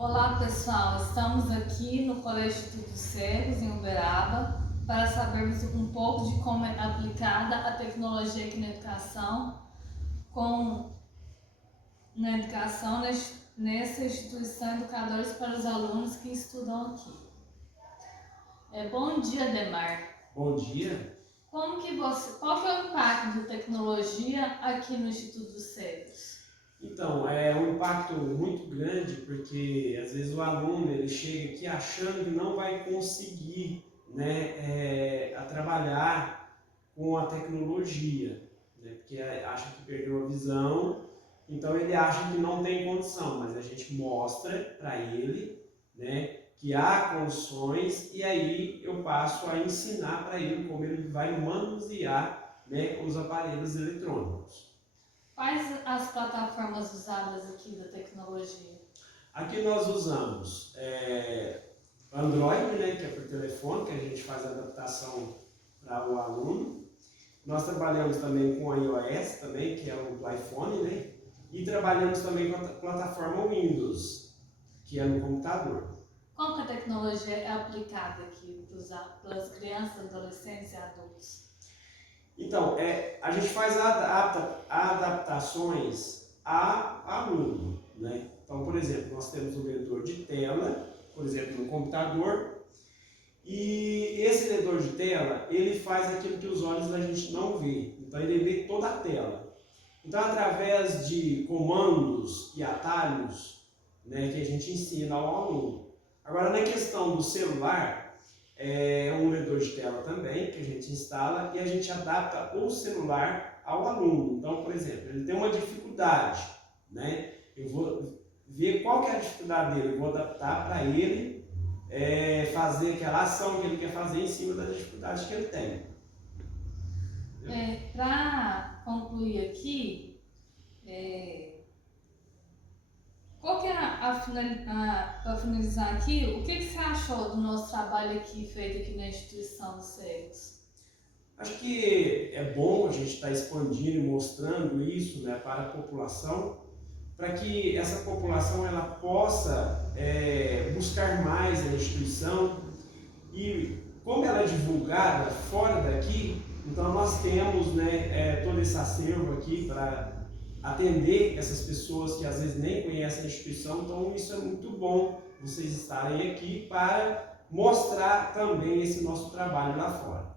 Olá pessoal, estamos aqui no Colégio Instituto Cegos, em Uberaba, para sabermos um pouco de como é aplicada a tecnologia aqui na educação nessa instituição educadores para os alunos que estudam aqui. Bom dia, Demar. Bom dia. Qual que é o impacto da tecnologia aqui no Instituto Cegos? Então, é um impacto muito grande porque às vezes o aluno ele chega aqui achando que não vai conseguir, a trabalhar com a tecnologia, né, porque acha que perdeu a visão, então ele acha que não tem condição, mas a gente mostra para ele, né, que há condições e aí eu passo a ensinar para ele como ele vai manusear, né, os aparelhos eletrônicos. Quais as plataformas usadas aqui da tecnologia? Aqui nós usamos Android, né, que é por telefone, que a gente faz a adaptação para o aluno. Nós trabalhamos também com iOS, também, que é o do iPhone, né? E trabalhamos também com a plataforma Windows, que é no computador. Como que a tecnologia é aplicada aqui pelas crianças, adolescentes e adultos? Então, a gente faz adaptações a aluno, né? Então, por exemplo, nós temos um leitor de tela, por exemplo, no computador, e esse leitor de tela, ele faz aquilo que os olhos da gente não vê. Então, ele vê toda a tela. Então, através de comandos e atalhos, né, que a gente ensina ao aluno. Agora, na questão do celular, é um leitor de tela também, que a gente instala e a gente adapta o celular ao aluno. Então, por exemplo, ele tem uma dificuldade, né? Eu vou ver qual que é a dificuldade dele, eu vou adaptar para ele fazer aquela ação que ele quer fazer em cima das dificuldades que ele tem. Para concluir aqui, qual que é para finalizar aqui, o que você achou do nosso trabalho aqui feito aqui na instituição dos cegos? Acho que é bom a gente estar expandindo e mostrando isso, né, para a população, para que essa população ela possa buscar mais a instituição e como ela é divulgada fora daqui, então nós temos, né, todo esse acervo aqui para atender essas pessoas que às vezes nem conhecem a instituição, então isso é muito bom vocês estarem aqui para mostrar também esse nosso trabalho lá fora.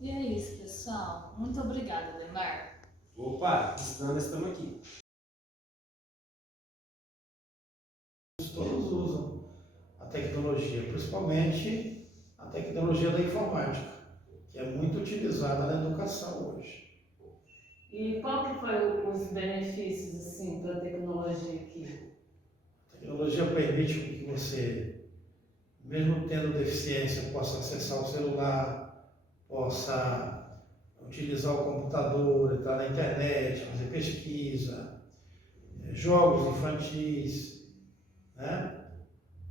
E é isso, pessoal. Muito obrigada, Demar. Opa, precisando, estamos aqui. Todos usam a tecnologia, principalmente a tecnologia da informática, que é muito utilizada na educação hoje. E qual que foi os benefícios assim da tecnologia aqui? A tecnologia permite que você, mesmo tendo deficiência, possa acessar o celular, possa utilizar o computador, entrar na internet, fazer pesquisa, jogos infantis, né?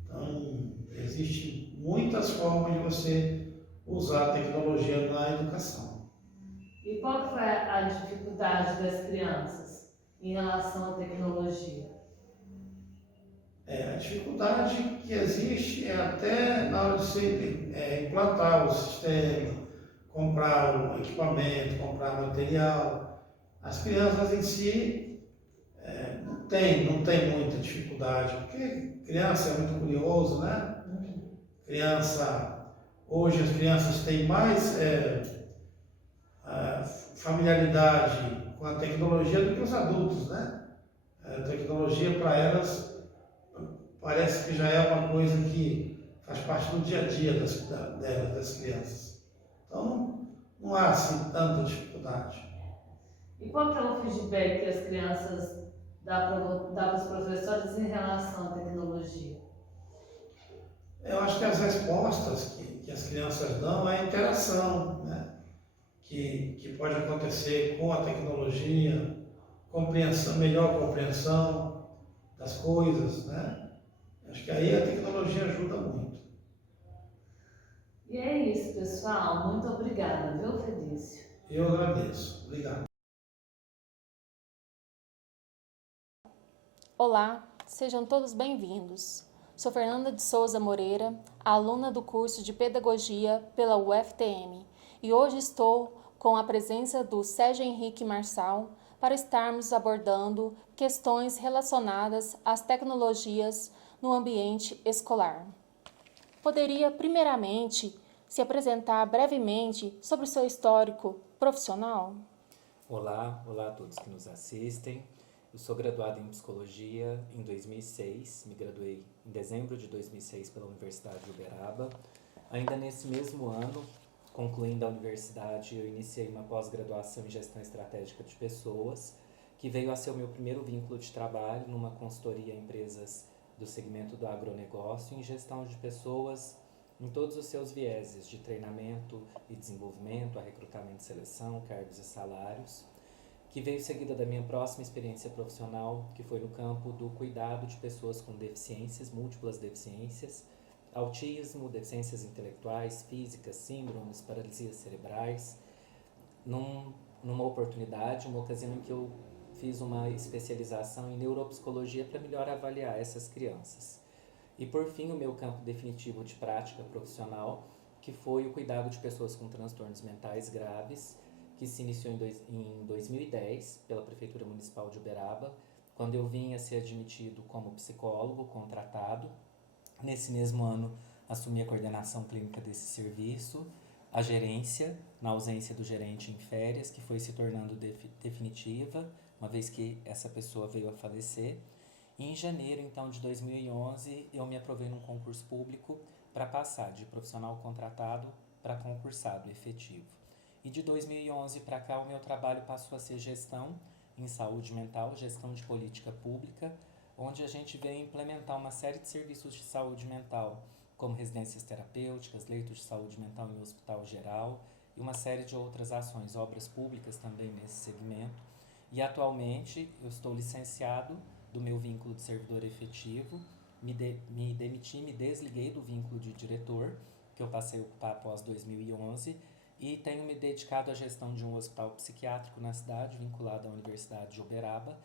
Então, existem muitas formas de você usar a tecnologia na educação. E qual que foi a dificuldade das crianças em relação à tecnologia? A dificuldade que existe é até na hora de você implantar o sistema, comprar o equipamento, comprar material. As crianças em si não tem muita dificuldade, porque criança é muito curioso, né? Hoje as crianças têm mais familiaridade com a tecnologia do que os adultos, né? A tecnologia para elas parece que já é uma coisa que faz parte do dia a dia das crianças. Então, não há assim tanta dificuldade. E qual que é o feedback que as crianças dão para os professores em relação à tecnologia? Eu acho que as respostas que as crianças dão é a interação, né? Que pode acontecer com a tecnologia, melhor compreensão das coisas, né? Acho que aí a tecnologia ajuda muito. E é isso, pessoal. Muito obrigada, viu, Felício? Eu agradeço. Obrigado. Olá, Sejam todos bem-vindos. Sou Fernanda de Souza Moreira, aluna do curso de Pedagogia pela UFTM, e hoje estou com a presença do Sérgio Henrique Marçal para estarmos abordando questões relacionadas às tecnologias no ambiente escolar. Poderia, primeiramente, se apresentar brevemente sobre o seu histórico profissional? Olá a todos que nos assistem. Eu sou graduado em Psicologia em 2006, me graduei em dezembro de 2006 pela Universidade de Uberaba. Ainda nesse mesmo ano, concluindo a universidade, eu iniciei uma pós-graduação em Gestão Estratégica de Pessoas, que veio a ser o meu primeiro vínculo de trabalho numa consultoria a empresas do segmento do agronegócio em gestão de pessoas em todos os seus vieses de treinamento e desenvolvimento, a recrutamento e seleção, cargos e salários, que veio seguida da minha próxima experiência profissional, que foi no campo do cuidado de pessoas com deficiências, múltiplas deficiências, autismo, deficiências intelectuais, físicas, síndromes, paralisias cerebrais, numa oportunidade, uma ocasião em que eu fiz uma especialização em neuropsicologia para melhor avaliar essas crianças. E por fim, o meu campo definitivo de prática profissional, que foi o cuidado de pessoas com transtornos mentais graves, que se iniciou em 2010 pela Prefeitura Municipal de Uberaba, quando eu vim a ser admitido como psicólogo contratado. Nesse mesmo ano, assumi a coordenação clínica desse serviço, a gerência, na ausência do gerente em férias, que foi se tornando definitiva, uma vez que essa pessoa veio a falecer. E em janeiro, então, de 2011, eu me aprovei num concurso público para passar de profissional contratado para concursado efetivo. E de 2011 para cá, o meu trabalho passou a ser gestão em saúde mental, gestão de política pública, onde a gente vem implementar uma série de serviços de saúde mental, como residências terapêuticas, leitos de saúde mental em hospital geral e uma série de outras ações, obras públicas também nesse segmento. E atualmente eu estou licenciado do meu vínculo de servidor efetivo, me demiti, me desliguei do vínculo de diretor, que eu passei a ocupar após 2011, e tenho me dedicado à gestão de um hospital psiquiátrico na cidade, vinculado à Universidade de Uberaba,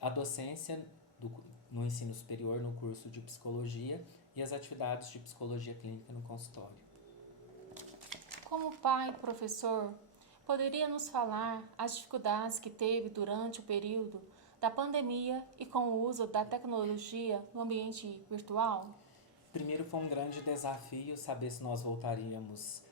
à docência no ensino superior, no curso de psicologia e as atividades de psicologia clínica no consultório. Como pai e professor, poderia nos falar as dificuldades que teve durante o período da pandemia e com o uso da tecnologia no ambiente virtual? Primeiro, foi um grande desafio saber se nós voltaríamos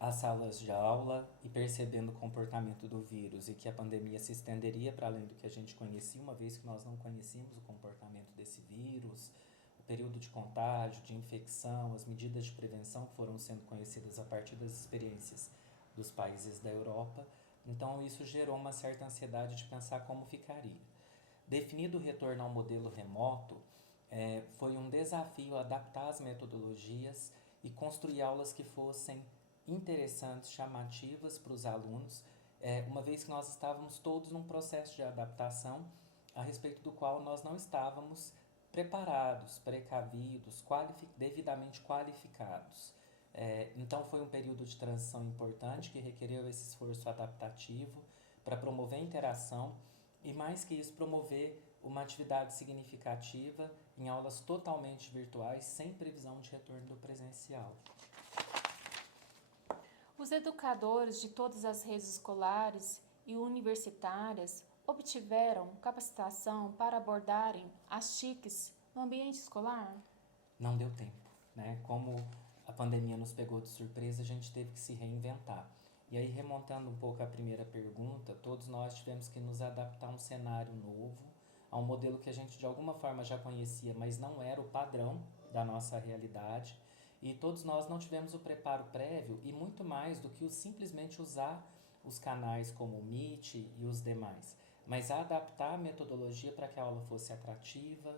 às salas de aula e percebendo o comportamento do vírus e que a pandemia se estenderia para além do que a gente conhecia, uma vez que nós não conhecíamos o comportamento desse vírus, o período de contágio, de infecção, as medidas de prevenção que foram sendo conhecidas a partir das experiências dos países da Europa. Então, isso gerou uma certa ansiedade de pensar como ficaria. Definido o retorno ao modelo remoto, foi um desafio adaptar as metodologias e construir aulas que fossem interessantes, chamativas para os alunos, uma vez que nós estávamos todos num processo de adaptação a respeito do qual nós não estávamos preparados, precavidos, devidamente qualificados. Então foi um período de transição importante que requereu esse esforço adaptativo para promover a interação e, mais que isso, promover uma atividade significativa em aulas totalmente virtuais, sem previsão de retorno do presencial. Os educadores de todas as redes escolares e universitárias obtiveram capacitação para abordarem as TICs no ambiente escolar? Não deu tempo, né? Como a pandemia nos pegou de surpresa, a gente teve que se reinventar. E aí, remontando um pouco a primeira pergunta, todos nós tivemos que nos adaptar a um cenário novo, a um modelo que a gente de alguma forma já conhecia, mas não era o padrão da nossa realidade. E todos nós não tivemos o preparo prévio e muito mais do que simplesmente usar os canais como o Meet e os demais, mas adaptar a metodologia para que a aula fosse atrativa,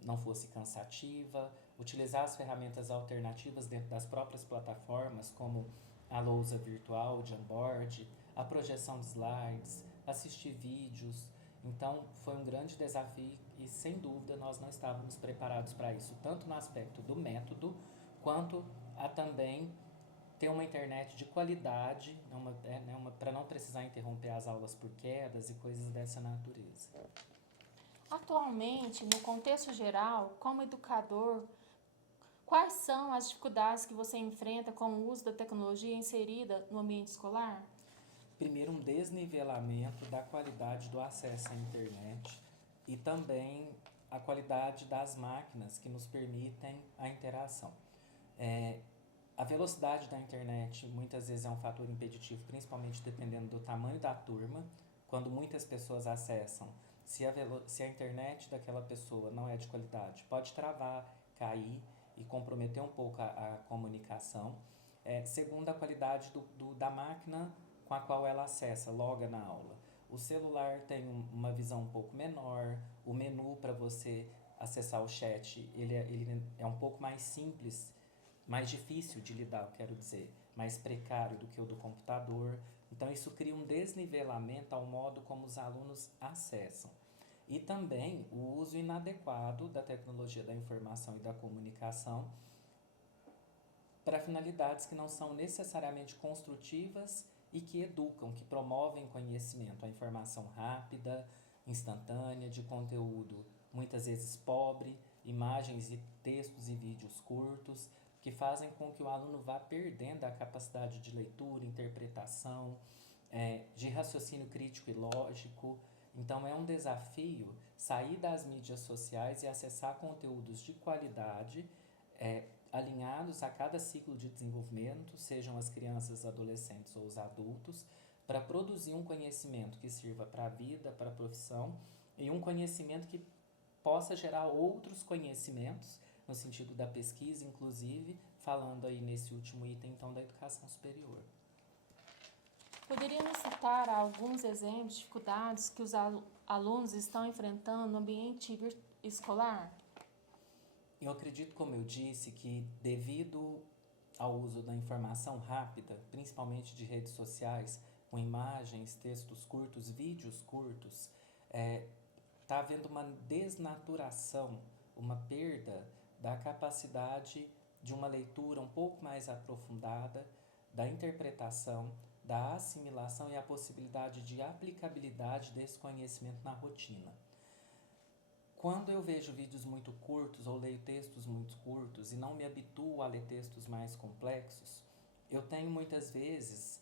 não fosse cansativa, utilizar as ferramentas alternativas dentro das próprias plataformas, como a lousa virtual, o Jamboard, a projeção de slides, assistir vídeos. Então, foi um grande desafio e, sem dúvida, nós não estávamos preparados para isso, tanto no aspecto do método, quanto a também ter uma internet de qualidade, para não precisar interromper as aulas por quedas e coisas dessa natureza. Atualmente, no contexto geral, como educador, quais são as dificuldades que você enfrenta com o uso da tecnologia inserida no ambiente escolar? Primeiro, um desnivelamento da qualidade do acesso à internet e também a qualidade das máquinas que nos permitem a interação. A velocidade da internet muitas vezes é um fator impeditivo, principalmente dependendo do tamanho da turma. Quando muitas pessoas acessam, se a internet daquela pessoa não é de qualidade, pode travar, cair e comprometer um pouco a comunicação. Segundo, a qualidade da máquina com a qual ela acessa, loga na aula. O celular tem uma visão um pouco menor, o menu para você acessar o chat ele é um pouco mais simples, mais difícil de lidar, eu quero dizer, mais precário do que o do computador. Então isso cria um desnivelamento ao modo como os alunos acessam. E também o uso inadequado da tecnologia da informação e da comunicação para finalidades que não são necessariamente construtivas e que educam, que promovem conhecimento, a informação rápida, instantânea, de conteúdo muitas vezes pobre, imagens e textos e vídeos curtos, que fazem com que o aluno vá perdendo a capacidade de leitura, interpretação, de raciocínio crítico e lógico. Então é um desafio sair das mídias sociais e acessar conteúdos de qualidade, alinhados a cada ciclo de desenvolvimento, sejam as crianças, adolescentes ou os adultos, para produzir um conhecimento que sirva para a vida, para a profissão, e um conhecimento que possa gerar outros conhecimentos, no sentido da pesquisa, inclusive, falando aí nesse último item, então, da educação superior. Poderia nos citar alguns exemplos de dificuldades que os alunos estão enfrentando no ambiente escolar? Eu acredito, como eu disse, que devido ao uso da informação rápida, principalmente de redes sociais, com imagens, textos curtos, vídeos curtos, está havendo uma desnaturação, uma perda da capacidade de uma leitura um pouco mais aprofundada, da interpretação, da assimilação e a possibilidade de aplicabilidade desse conhecimento na rotina. Quando eu vejo vídeos muito curtos ou leio textos muito curtos e não me habituo a ler textos mais complexos, eu tenho muitas vezes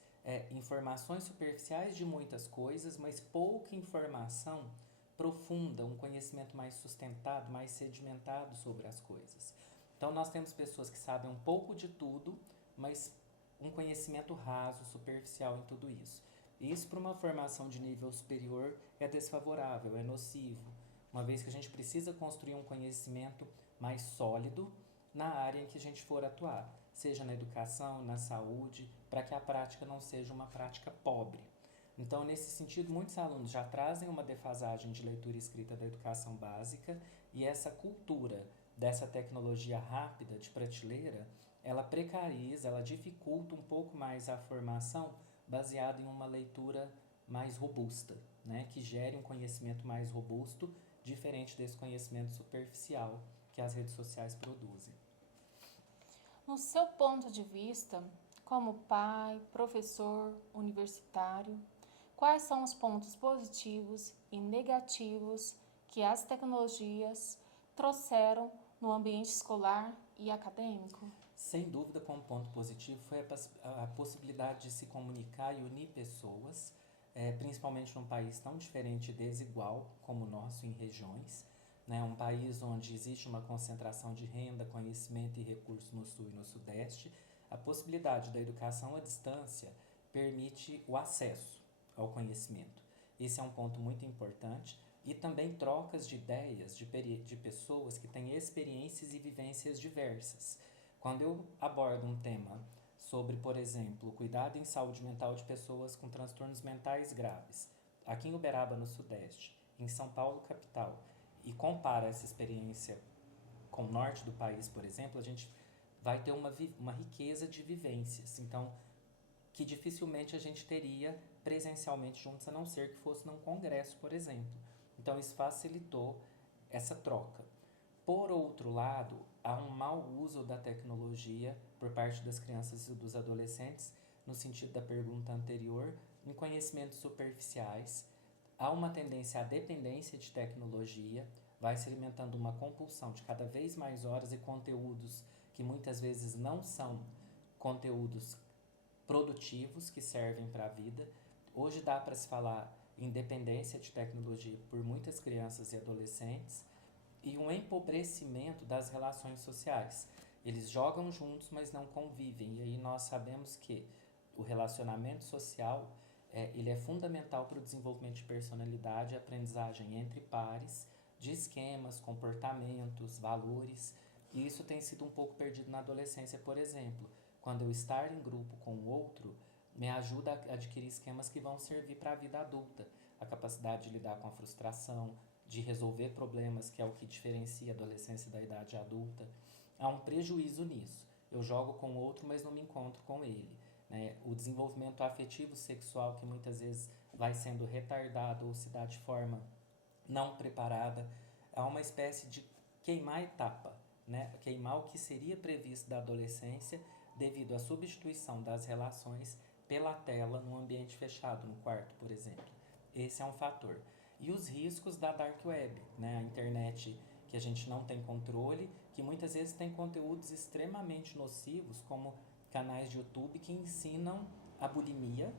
informações superficiais de muitas coisas, mas pouca informação profunda, um conhecimento mais sustentado, mais sedimentado sobre as coisas. Então nós temos pessoas que sabem um pouco de tudo, mas um conhecimento raso, superficial em tudo isso. E isso para uma formação de nível superior é desfavorável, é nocivo, uma vez que a gente precisa construir um conhecimento mais sólido na área em que a gente for atuar, seja na educação, na saúde, para que a prática não seja uma prática pobre. Então, nesse sentido, muitos alunos já trazem uma defasagem de leitura e escrita da educação básica, e essa cultura dessa tecnologia rápida de prateleira, ela precariza, ela dificulta um pouco mais a formação baseada em uma leitura mais robusta, né? Que gere um conhecimento mais robusto, diferente desse conhecimento superficial que as redes sociais produzem. No seu ponto de vista, como pai, professor, universitário, quais são os pontos positivos e negativos que as tecnologias trouxeram no ambiente escolar e acadêmico? Sem dúvida, como ponto positivo, foi a possibilidade de se comunicar e unir pessoas, principalmente num país tão diferente e desigual como o nosso, em regiões, né? Um país onde existe uma concentração de renda, conhecimento e recursos no sul e no sudeste. A possibilidade da educação à distância permite o acesso ao conhecimento. Esse é um ponto muito importante. E também trocas de ideias de pessoas que têm experiências e vivências diversas. Quando eu abordo um tema sobre, por exemplo, cuidado em saúde mental de pessoas com transtornos mentais graves, aqui em Uberaba, no Sudeste, em São Paulo, capital, e compara essa experiência com o norte do país, por exemplo, a gente vai ter uma riqueza de vivências, então, que dificilmente a gente teria presencialmente juntos, a não ser que fosse num congresso, por exemplo. Então, isso facilitou essa troca. Por outro lado, há um mau uso da tecnologia por parte das crianças e dos adolescentes, no sentido da pergunta anterior, em conhecimentos superficiais, há uma tendência à dependência de tecnologia, vai se alimentando uma compulsão de cada vez mais horas e conteúdos que muitas vezes não são conteúdos produtivos que servem para a vida. Hoje dá para se falar em dependência de tecnologia por muitas crianças e adolescentes e um empobrecimento das relações sociais. Eles jogam juntos, mas não convivem. E aí nós sabemos que o relacionamento social ele é fundamental para o desenvolvimento de personalidade e aprendizagem entre pares, de esquemas, comportamentos, valores. E isso tem sido um pouco perdido na adolescência, por exemplo. Quando eu estar em grupo com o outro, me ajuda a adquirir esquemas que vão servir para a vida adulta. A capacidade de lidar com a frustração, de resolver problemas, que é o que diferencia a adolescência da idade adulta. Há um prejuízo nisso. Eu jogo com o outro, mas não me encontro com ele. Né? O desenvolvimento afetivo sexual, que muitas vezes vai sendo retardado ou se dá de forma não preparada, há uma espécie de queimar etapa, né? Queimar o que seria previsto da adolescência devido à substituição das relações pela tela no ambiente fechado, no quarto, por exemplo. Esse é um fator. E os riscos da dark web, né? A internet que a gente não tem controle, que muitas vezes tem conteúdos extremamente nocivos, como canais de YouTube que ensinam a bulimia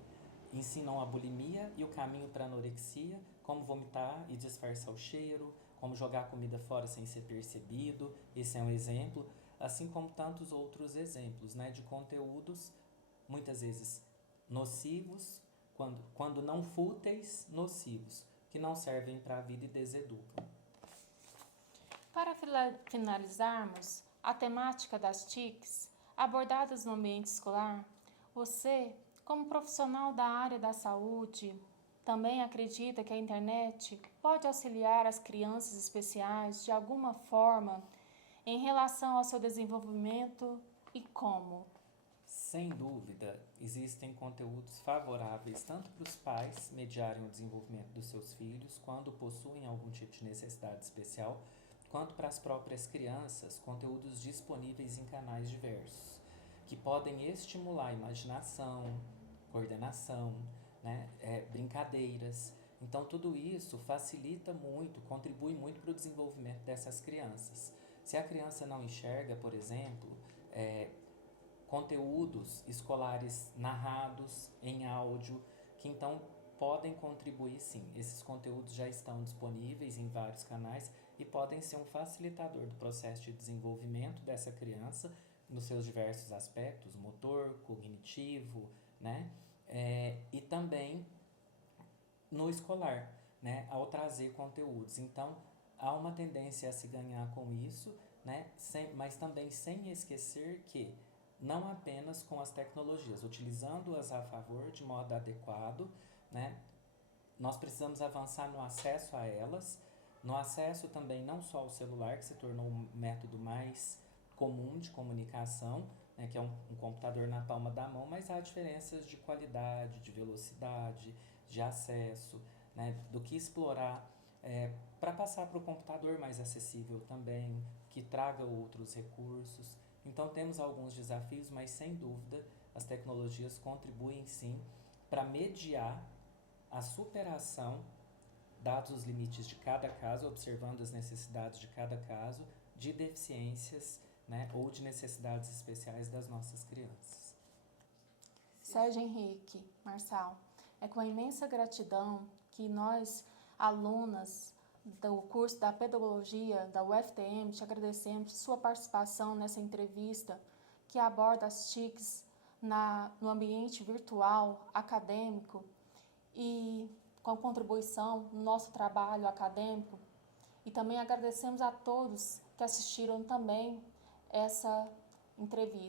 e o caminho para a anorexia, como vomitar e disfarçar o cheiro, como jogar a comida fora sem ser percebido. Esse é um exemplo, assim como tantos outros exemplos, né, de conteúdos muitas vezes nocivos, quando não fúteis, nocivos, que não servem para a vida e deseducam. Para finalizarmos a temática das TICs abordadas no ambiente escolar, você, como profissional da área da saúde, também acredita que a internet pode auxiliar as crianças especiais de alguma forma em relação ao seu desenvolvimento e como? Sem dúvida, existem conteúdos favoráveis tanto para os pais mediarem o desenvolvimento dos seus filhos quando possuem algum tipo de necessidade especial, quanto para as próprias crianças, conteúdos disponíveis em canais diversos, que podem estimular a imaginação, coordenação, né, brincadeiras. Então, tudo isso facilita muito, contribui muito para o desenvolvimento dessas crianças. Se a criança não enxerga, por exemplo, conteúdos escolares narrados em áudio, que então podem contribuir sim. Esses conteúdos já estão disponíveis em vários canais e podem ser um facilitador do processo de desenvolvimento dessa criança nos seus diversos aspectos, motor, cognitivo, né? E também no escolar, né? Ao trazer conteúdos. Então, há uma tendência a se ganhar com isso, né? Mas também sem esquecer que não apenas com as tecnologias, utilizando-as a favor de modo adequado, né? Nós precisamos avançar no acesso a elas, no acesso também não só ao celular, que se tornou um método mais comum de comunicação, né, que é um computador na palma da mão, mas há diferenças de qualidade, de velocidade, de acesso, né, do que explorar para passar para o computador mais acessível também, que traga outros recursos. Então temos alguns desafios, mas sem dúvida as tecnologias contribuem sim para mediar a superação, dados os limites de cada caso, observando as necessidades de cada caso, de deficiências, né, ou de necessidades especiais das nossas crianças. Sérgio Henrique, Marçal, é com imensa gratidão que nós, alunas do curso da Pedagogia da UFTM, te agradecemos sua participação nessa entrevista que aborda as TICs no ambiente virtual, acadêmico e com a contribuição no nosso trabalho acadêmico. E também agradecemos a todos que assistiram também essa entrevista.